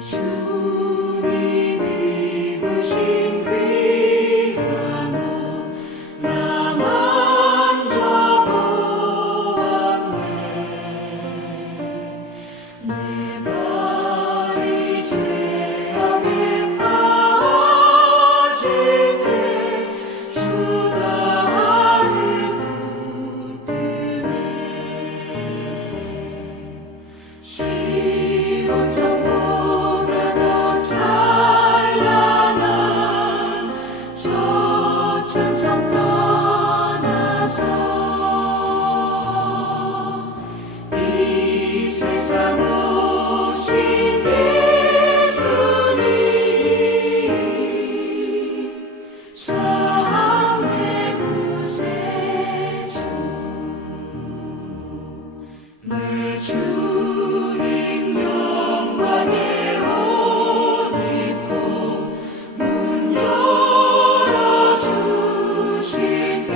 주님 입으신 귀한 옷 나 만져보았네. 내 발이 죄악에 빠질 때 주 나를 붙드네. 시온산보다 더 찬란한 저 천상 떠나서 이 세상 오신 예수님 참내 구세주. 내 주님 영광의 옷 입고 문 열어주실 때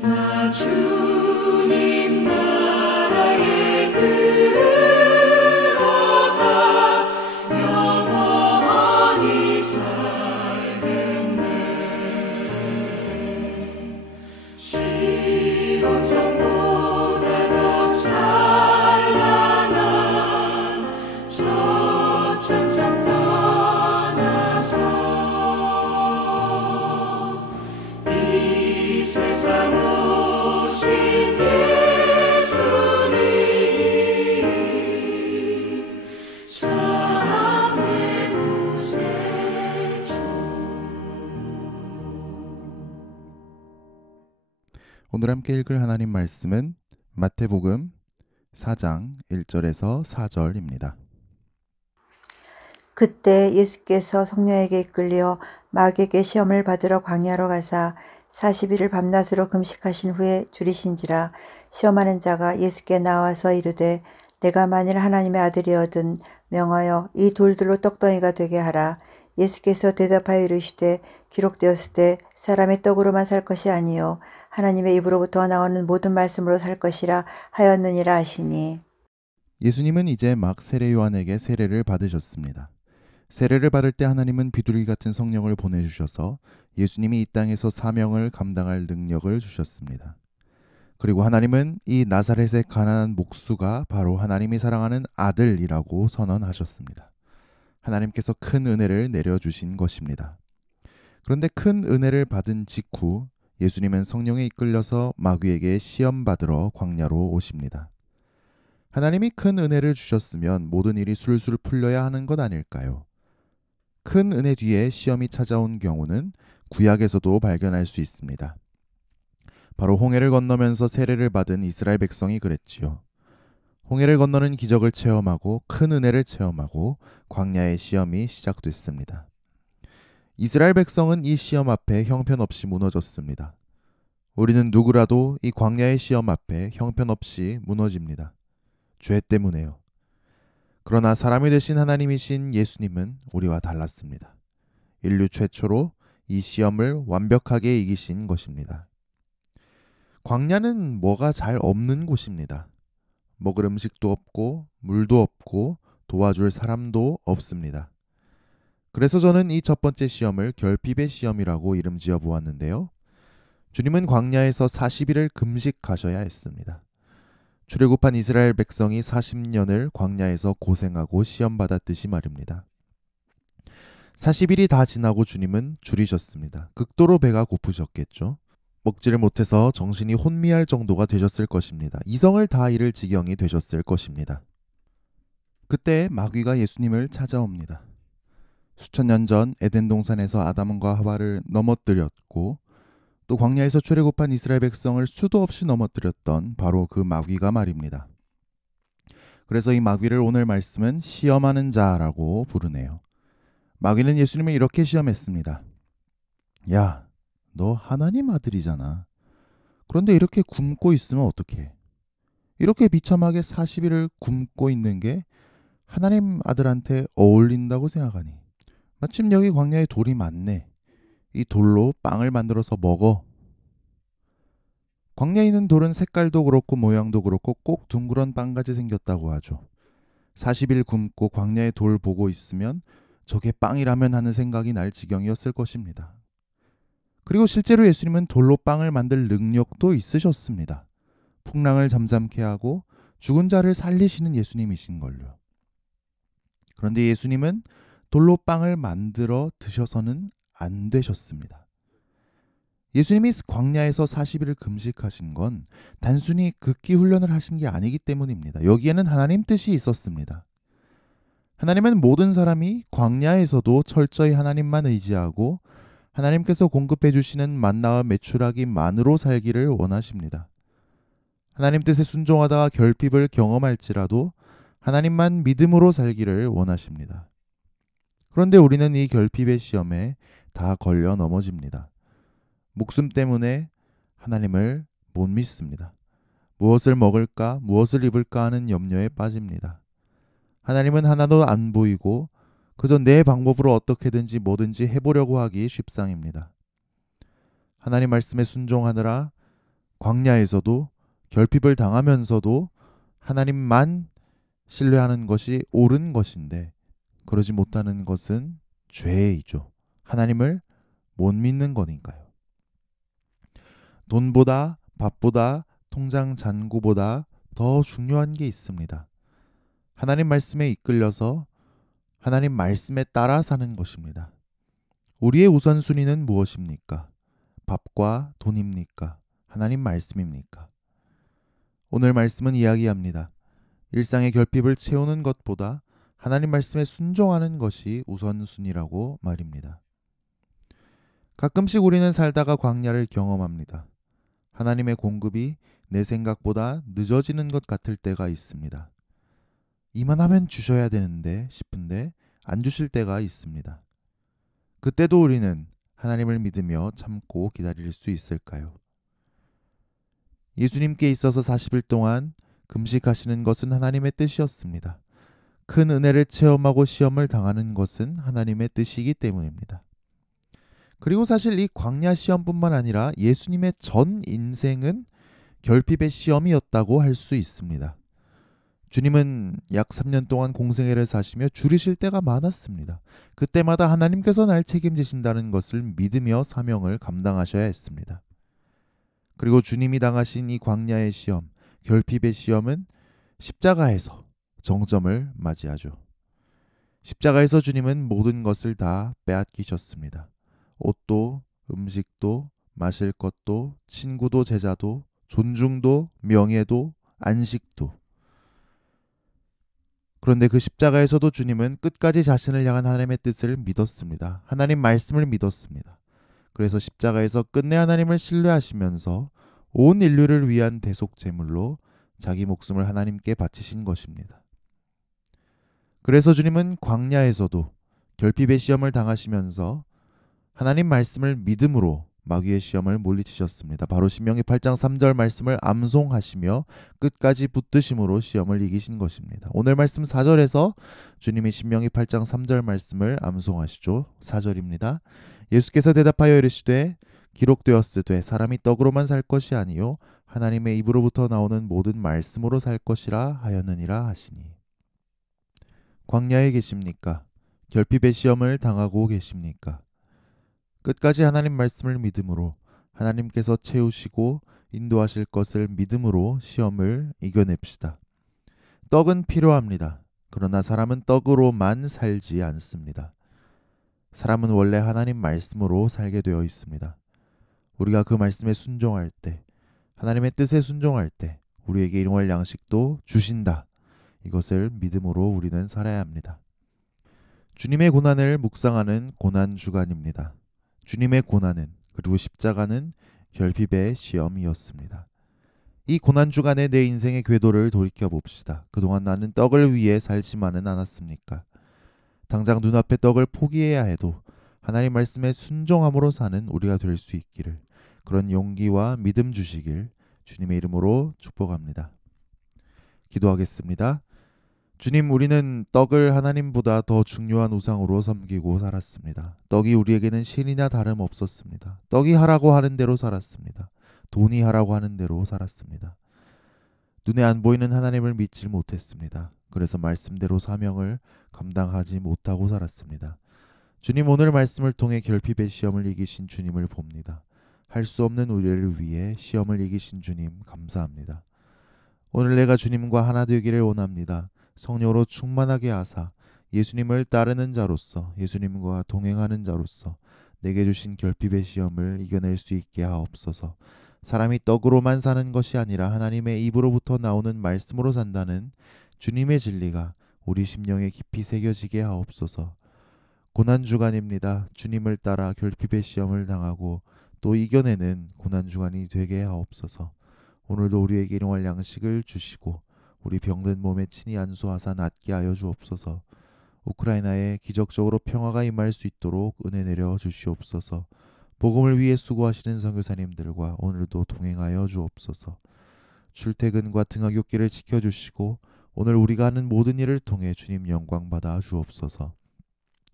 나 주님 나라에 들어가 영원히 살겠네. 시온산보다 더 찬란한 저 천상 떠나서 이 세상 오신 예수님 참내 구세주. 오늘 함께 읽을 하나님 말씀은 마태복음 4장 1절에서 4절입니다. 그때 예수께서 성령에게 이끌려 마귀에게 시험을 받으러 광야로 가사 40일을 밤낮으로 금식하신 후에 줄이신지라. 시험하는 자가 예수께 나와서 이르되 내가 만일 하나님의 아들이거든 명하여 이 돌들로 떡덩이가 되게 하라. 예수께서 대답하여 이르시되 기록되었으되 사람의 떡으로만 살 것이 아니요 하나님의 입으로부터 나오는 모든 말씀으로 살 것이라 하였느니라 하시니. 예수님은 이제 막 세례 요한에게 세례를 받으셨습니다. 세례를 받을 때 하나님은 비둘기 같은 성령을 보내주셔서 예수님이 이 땅에서 사명을 감당할 능력을 주셨습니다. 그리고 하나님은 이 나사렛의 가난한 목수가 바로 하나님이 사랑하는 아들이라고 선언하셨습니다. 하나님께서 큰 은혜를 내려주신 것입니다. 그런데 큰 은혜를 받은 직후 예수님은 성령에 이끌려서 마귀에게 시험받으러 광야로 오십니다. 하나님이 큰 은혜를 주셨으면 모든 일이 술술 풀려야 하는 것 아닐까요? 큰 은혜 뒤에 시험이 찾아온 경우는 구약에서도 발견할 수 있습니다. 바로 홍해를 건너면서 세례를 받은 이스라엘 백성이 그랬지요. 홍해를 건너는 기적을 체험하고 큰 은혜를 체험하고 광야의 시험이 시작됐습니다. 이스라엘 백성은 이 시험 앞에 형편없이 무너졌습니다. 우리는 누구라도 이 광야의 시험 앞에 형편없이 무너집니다. 죄 때문에요. 그러나 사람이 되신 하나님이신 예수님은 우리와 달랐습니다. 인류 최초로 이 시험을 완벽하게 이기신 것입니다. 광야는 뭐가 잘 없는 곳입니다. 먹을 음식도 없고 물도 없고 도와줄 사람도 없습니다. 그래서 저는 이 첫 번째 시험을 결핍의 시험이라고 이름 지어 보았는데요. 주님은 광야에서 40일을 금식하셔야 했습니다. 출애굽한 이스라엘 백성이 40년을 광야에서 고생하고 시험받았듯이 말입니다. 40일이 다 지나고 주님은 줄이셨습니다. 극도로 배가 고프셨겠죠. 먹지를 못해서 정신이 혼미할 정도가 되셨을 것입니다. 이성을 다 잃을 지경이 되셨을 것입니다. 그때 마귀가 예수님을 찾아옵니다. 수천 년 전 에덴 동산에서 아담과 하와를 넘어뜨렸고 또 광야에서 출애굽한 이스라엘 백성을 수도 없이 넘어뜨렸던 바로 그 마귀가 말입니다. 그래서 이 마귀를 오늘 말씀은 시험하는 자라고 부르네요. 마귀는 예수님을 이렇게 시험했습니다. 야, 너 하나님 아들이잖아. 그런데 이렇게 굶고 있으면 어떡해? 이렇게 비참하게 40일을 굶고 있는 게 하나님 아들한테 어울린다고 생각하니? 마침 여기 광야에 돌이 많네. 이 돌로 빵을 만들어서 먹어. 광야에 있는 돌은 색깔도 그렇고 모양도 그렇고 꼭 둥그런 빵같이 생겼다고 하죠. 40일 굶고 광야의 돌 보고 있으면 저게 빵이라면 하는 생각이 날 지경이었을 것입니다. 그리고 실제로 예수님은 돌로 빵을 만들 능력도 있으셨습니다. 풍랑을 잠잠케 하고 죽은 자를 살리시는 예수님이신 걸요. 그런데 예수님은 돌로 빵을 만들어 드셔서는 안 되셨습니다. 예수님이 광야에서 40일을 금식하신 건 단순히 극기 훈련을 하신 게 아니기 때문입니다. 여기에는 하나님 뜻이 있었습니다. 하나님은 모든 사람이 광야에서도 철저히 하나님만 의지하고 하나님께서 공급해 주시는 만나와 메추라기만으로 살기를 원하십니다. 하나님 뜻에 순종하다가 결핍을 경험할지라도 하나님만 믿음으로 살기를 원하십니다. 그런데 우리는 이 결핍의 시험에 다 걸려 넘어집니다. 목숨 때문에 하나님을 못 믿습니다. 무엇을 먹을까, 무엇을 입을까 하는 염려에 빠집니다. 하나님은 하나도 안 보이고 그저 내 방법으로 어떻게든지 뭐든지 해보려고 하기 쉽상입니다. 하나님 말씀에 순종하느라 광야에서도 결핍을 당하면서도 하나님만 신뢰하는 것이 옳은 것인데 그러지 못하는 것은 죄이죠. 하나님을 못 믿는 거니까요. 돈보다 밥보다 통장 잔고보다 더 중요한 게 있습니다. 하나님 말씀에 이끌려서 하나님 말씀에 따라 사는 것입니다. 우리의 우선순위는 무엇입니까? 밥과 돈입니까? 하나님 말씀입니까? 오늘 말씀은 이야기합니다. 일상의 결핍을 채우는 것보다 하나님 말씀에 순종하는 것이 우선순위라고 말입니다. 가끔씩 우리는 살다가 광야를 경험합니다. 하나님의 공급이 내 생각보다 늦어지는 것 같을 때가 있습니다. 이만하면 주셔야 되는데 싶은데 안 주실 때가 있습니다. 그때도 우리는 하나님을 믿으며 참고 기다릴 수 있을까요? 예수님께 있어서 40일 동안 금식하시는 것은 하나님의 뜻이었습니다. 큰 은혜를 체험하고 시험을 당하는 것은 하나님의 뜻이기 때문입니다. 그리고 사실 이 광야 시험뿐만 아니라 예수님의 전 인생은 결핍의 시험이었다고 할 수 있습니다. 주님은 약 3년 동안 공생애를 사시며 줄이실 때가 많았습니다. 그때마다 하나님께서 날 책임지신다는 것을 믿으며 사명을 감당하셔야 했습니다. 그리고 주님이 당하신 이 광야의 시험, 결핍의 시험은 십자가에서 정점을 맞이하죠. 십자가에서 주님은 모든 것을 다 빼앗기셨습니다. 옷도, 음식도, 마실 것도, 친구도, 제자도, 존중도, 명예도, 안식도. 그런데 그 십자가에서도 주님은 끝까지 자신을 향한 하나님의 뜻을 믿었습니다. 하나님 말씀을 믿었습니다. 그래서 십자가에서 끝내 하나님을 신뢰하시면서 온 인류를 위한 대속 제물로 자기 목숨을 하나님께 바치신 것입니다. 그래서 주님은 광야에서도 결핍의 시험을 당하시면서 하나님 말씀을 믿음으로 마귀의 시험을 물리치셨습니다. 바로 신명기 8장 3절 말씀을 암송하시며 끝까지 붙드심으로 시험을 이기신 것입니다. 오늘 말씀 4절에서 주님이 신명기 8장 3절 말씀을 암송하시죠. 4절입니다. 예수께서 대답하여 이르시되 기록되었으되 사람이 떡으로만 살 것이 아니요 하나님의 입으로부터 나오는 모든 말씀으로 살 것이라 하였느니라 하시니. 광야에 계십니까? 결핍의 시험을 당하고 계십니까? 끝까지 하나님 말씀을 믿음으로 하나님께서 채우시고 인도하실 것을 믿음으로 시험을 이겨냅시다. 떡은 필요합니다. 그러나 사람은 떡으로만 살지 않습니다. 사람은 원래 하나님 말씀으로 살게 되어 있습니다. 우리가 그 말씀에 순종할 때, 하나님의 뜻에 순종할 때 우리에게 일용할 양식도 주신다. 이것을 믿음으로 우리는 살아야 합니다. 주님의 고난을 묵상하는 고난주간입니다. 주님의 고난은 그리고 십자가는 결핍의 시험이었습니다. 이 고난주간에 내 인생의 궤도를 돌이켜봅시다. 그동안 나는 떡을 위해 살지만은 않았습니까? 당장 눈앞의 떡을 포기해야 해도 하나님 말씀에 순종함으로 사는 우리가 될 수 있기를, 그런 용기와 믿음 주시길 주님의 이름으로 축복합니다. 기도하겠습니다. 주님, 우리는 떡을 하나님보다 더 중요한 우상으로 섬기고 살았습니다. 떡이 우리에게는 신이나 다름없었습니다. 떡이 하라고 하는 대로 살았습니다. 돈이 하라고 하는 대로 살았습니다. 눈에 안 보이는 하나님을 믿질 못했습니다. 그래서 말씀대로 사명을 감당하지 못하고 살았습니다. 주님, 오늘 말씀을 통해 결핍의 시험을 이기신 주님을 봅니다. 할 수 없는 우리를 위해 시험을 이기신 주님 감사합니다. 오늘 내가 주님과 하나 되기를 원합니다. 성령으로 충만하게 하사 예수님을 따르는 자로서, 예수님과 동행하는 자로서 내게 주신 결핍의 시험을 이겨낼 수 있게 하옵소서. 사람이 떡으로만 사는 것이 아니라 하나님의 입으로부터 나오는 말씀으로 산다는 주님의 진리가 우리 심령에 깊이 새겨지게 하옵소서. 고난주간입니다. 주님을 따라 결핍의 시험을 당하고 또 이겨내는 고난주간이 되게 하옵소서. 오늘도 우리에게 일용할 양식을 주시고 우리 병든 몸에 친히 안수하사 낫게 하여 주옵소서. 우크라이나에 기적적으로 평화가 임할 수 있도록 은혜 내려 주시옵소서. 복음을 위해 수고하시는 선교사님들과 오늘도 동행하여 주옵소서. 출퇴근과 등하굣길을 지켜주시고 오늘 우리가 하는 모든 일을 통해 주님 영광 받아 주옵소서.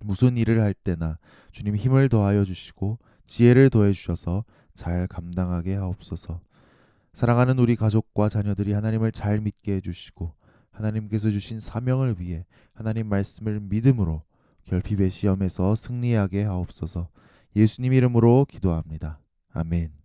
무슨 일을 할 때나 주님 힘을 더하여 주시고 지혜를 더해 주셔서 잘 감당하게 하옵소서. 사랑하는 우리 가족과 자녀들이 하나님을 잘 믿게 해주시고 하나님께서 주신 사명을 위해 하나님 말씀을 믿음으로 결핍의 시험에서 승리하게 하옵소서. 예수님 이름으로 기도합니다. 아멘.